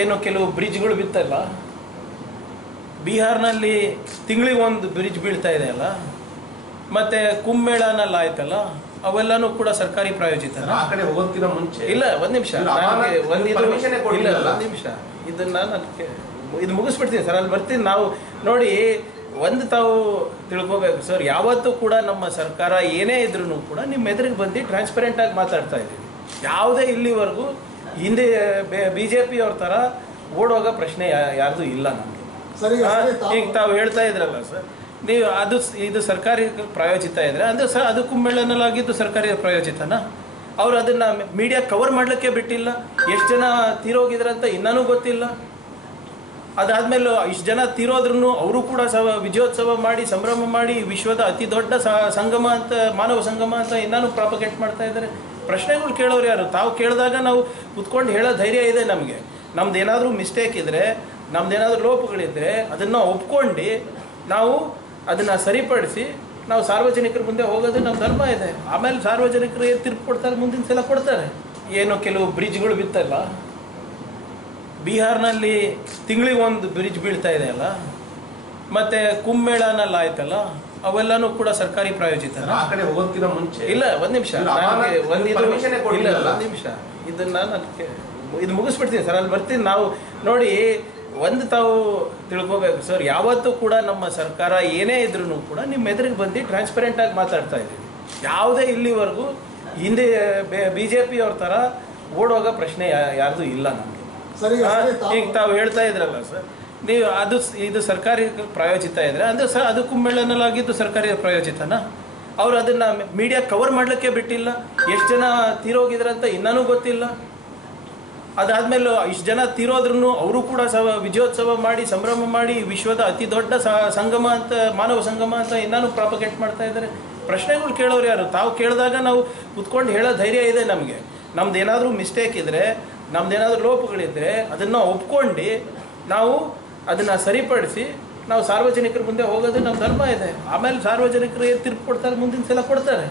ಏನು ಕೆಲವು ಬ್ರಿಡ್ಜ್ಗಳು ಬಿತ್ತಲ್ಲ, ಬಿಹಾರ್ನಲ್ಲಿ ತಿಂಗಳಿಗೆ ಒಂದು ಬ್ರಿಡ್ಜ್ ಬೀಳ್ತಾ ಇದೆ ಅಲ್ಲ, ಮತ್ತೆ ಕುಂಭಮೇಳನಲ್ಲಿ ಆಯ್ತಲ್ಲ, ಅವೆಲ್ಲನೂ ಕೂಡ ಸರ್ಕಾರಿ ಪ್ರಾಯೋಜಿತ. ಆ ಕಡೆ ಹೋಗೋದಕ್ಕಿಂತ ಮುಂಚೆ ಇಲ್ಲ, ಒಂದ್ ನಿಮಿಷ ಇದನ್ನ ನನಗೆ ಇದು ಮುಗಿಸ್ಬಿಡ್ತೀನಿ ಸರ್, ಅಲ್ಲಿ ಬರ್ತೀನಿ. ನಾವು ನೋಡಿ, ಒಂದು ತಾವು ತಿಳ್ಕೋಬೇಕು ಸರ್, ಯಾವತ್ತೂ ಕೂಡ ನಮ್ಮ ಸರ್ಕಾರ ಏನೇ ಇದ್ರೂ ಕೂಡ ನಿಮ್ಮ ಎದುರಿಗೆ ಬಂದು ಟ್ರಾನ್ಸ್ಪರೆಂಟ್ ಆಗಿ ಮಾತಾಡ್ತಾ ಇದ್ದೀವಿ. ಯಾವುದೇ ಇಲ್ಲಿವರೆಗೂ ಹಿಂದೆ BJP ಅವ್ರ ಥರ ಓಡೋಗೋ ಪ್ರಶ್ನೆ ಯಾರ್ದು ಇಲ್ಲ ನಮಗೆ. ಈಗ ತಾವು ಹೇಳ್ತಾ ಇದ್ರಲ್ಲ ಸರ್, ನೀವು ಇದು ಸರ್ಕಾರಿ ಪ್ರಾಯೋಜಿತ ಇದ್ರೆ ಅಂದರೆ ಸರ್, ಅದು ಕುಂಭಮೇಳನಲ್ಲಿ ಆಗಿದ್ದು ಸರ್ಕಾರಿ ಪ್ರಾಯೋಜಿತನ? ಅವ್ರು ಅದನ್ನು ಮೀಡಿಯಾ ಕವರ್ ಮಾಡಲಿಕ್ಕೆ ಬಿಟ್ಟಿಲ್ಲ. ಎಷ್ಟು ಜನ ತೀರೋಗಿದ್ರಂತ ಇನ್ನೂ ಗೊತ್ತಿಲ್ಲ. ಅದಾದಮೇಲೆ ಇಷ್ಟು ಜನ ತೀರೋದ್ರೂ ಅವರು ಕೂಡ ವಿಜಯೋತ್ಸವ ಮಾಡಿ ಸಂಭ್ರಮ ಮಾಡಿ ವಿಶ್ವದ ಅತಿ ದೊಡ್ಡ ಸಂಗಮ ಅಂತ, ಮಾನವ ಸಂಗಮ ಅಂತ ಇನ್ನೂ ಪ್ರಾಪಗೇಟ್ ಮಾಡ್ತಾ ಇದ್ದಾರೆ. ಪ್ರಶ್ನೆಗಳು ಕೇಳೋರು ಯಾರು? ತಾವು ಕೇಳಿದಾಗ ನಾವು ಕುತ್ಕೊಂಡು ಹೇಳೋ ಧೈರ್ಯ ಇದೆ ನಮಗೆ. ನಮ್ದು ಏನಾದರೂ ಮಿಸ್ಟೇಕ್ ಇದ್ದರೆ, ನಮ್ದೇನಾದರೂ ಲೋಪಗಳಿದ್ದರೆ ಅದನ್ನು ಒಪ್ಕೊಂಡು ನಾವು ಅದನ್ನು ಸರಿಪಡಿಸಿ ನಾವು ಸಾರ್ವಜನಿಕರ ಮುಂದೆ ಹೋಗೋದು ನಮ್ಮ ಧರ್ಮ ಇದೆ. ಆಮೇಲೆ ಸಾರ್ವಜನಿಕರು ಏನು ತೀರ್ಪು ಕೊಡ್ತಾರೆ ಮುಂದಿನ ಸಲ ಕೊಡ್ತಾರೆ. ಏನು ಕೆಲವು ಬ್ರಿಡ್ಜ್ಗಳು ಬಿತ್ತಲ್ಲ, ಬಿಹಾರ್ನಲ್ಲಿ ತಿಂಗಳಿಗೆ ಒಂದು ಬ್ರಿಡ್ಜ್ ಬೀಳ್ತಾ ಇದೆ ಅಲ್ಲ, ಮತ್ತೆ ಕುಂಭಮೇಳನಲ್ಲಿ ಆಯ್ತಲ್ಲ, ಅವೆಲ್ಲನೂ ಕೂಡ ಸರ್ಕಾರಿ ಪ್ರಾಯೋಜಿತ. ಆ ಕಡೆ ಹೋಗೋದಕ್ಕಿಂತ ಮುಂಚೆ ಇಲ್ಲ, ಒಂದ್ ನಿಮಿಷ ಇದನ್ನ ನನಗೆ ಇದು ಮುಗಿಸ್ಬಿಡ್ತೀನಿ ಸರ್, ಅಲ್ಲಿ ಬರ್ತೀನಿ. ನಾವು ನೋಡಿ, ಒಂದು ತಾವು ತಿಳ್ಕೋಬೇಕು ಸರ್, ಯಾವತ್ತೂ ಕೂಡ ನಮ್ಮ ಸರ್ಕಾರ ಏನೇ ಇದ್ರೂ ಕೂಡ ನಿಮ್ಮ ಎದುರಿಗೆ ಬಂದು ಟ್ರಾನ್ಸ್ಪರೆಂಟ್ ಆಗಿ ಮಾತಾಡ್ತಾ ಇದ್ದೀವಿ. ಯಾವುದೇ ಇಲ್ಲಿವರೆಗೂ ಹಿಂದೆ BJP ಅವ್ರ ಥರ ಓಡೋಗೋ ಪ್ರಶ್ನೆ ಯಾರ್ದು ಇಲ್ಲ ನಮಗೆ. ಈಗ ತಾವು ಹೇಳ್ತಾ ಇದ್ರಲ್ಲ ಸರ್, ನೀವು ಇದು ಸರ್ಕಾರಿ ಪ್ರಾಯೋಜಿತ ಇದ್ರೆ ಅಂದರೆ ಸರ್, ಅದು ಕುಂಭಮೇಳನಲ್ಲಿ ಆಗಿದ್ದು ಸರ್ಕಾರಿ ಪ್ರಾಯೋಜಿತನ? ಅವ್ರು ಅದನ್ನು ಮೀಡಿಯಾ ಕವರ್ ಮಾಡಲಿಕ್ಕೆ ಬಿಟ್ಟಿಲ್ಲ. ಎಷ್ಟು ಜನ ತೀರೋಗಿದ್ರಂತ ಇನ್ನೂ ಗೊತ್ತಿಲ್ಲ. ಅದಾದಮೇಲೆ ಇಷ್ಟು ಜನ ತೀರೋದ್ರೂ ಅವರು ಕೂಡ ವಿಜಯೋತ್ಸವ ಮಾಡಿ ಸಂಭ್ರಮ ಮಾಡಿ ವಿಶ್ವದ ಅತಿ ದೊಡ್ಡ ಸಂಗಮ ಅಂತ, ಮಾನವ ಸಂಗಮ ಅಂತ ಇನ್ನೂ ಪ್ರಾಪಗೇಟ್ ಮಾಡ್ತಾ ಇದ್ದಾರೆ. ಪ್ರಶ್ನೆಗಳು ಕೇಳೋರು ಯಾರು? ತಾವು ಕೇಳಿದಾಗ ನಾವು ಕುತ್ಕೊಂಡು ಹೇಳೋ ಧೈರ್ಯ ಇದೆ ನಮಗೆ. ನಮ್ದು ಏನಾದರೂ ಮಿಸ್ಟೇಕ್ ಇದ್ದರೆ, ನಮ್ದೇನಾದರೂ ಲೋಪಗಳಿದ್ದರೆ ಅದನ್ನು ಒಪ್ಕೊಂಡು ನಾವು ಅದನ್ನು ಸರಿಪಡಿಸಿ ನಾವು ಸಾರ್ವಜನಿಕರ ಮುಂದೆ ಹೋಗೋದು ನಮ್ಮ ಧರ್ಮ ಇದೆ. ಆಮೇಲೆ ಸಾರ್ವಜನಿಕರು ಏನು ತೀರ್ಪು ಕೊಡ್ತಾರೆ ಮುಂದಿನ ಸಲ ಕೊಡ್ತಾರೆ.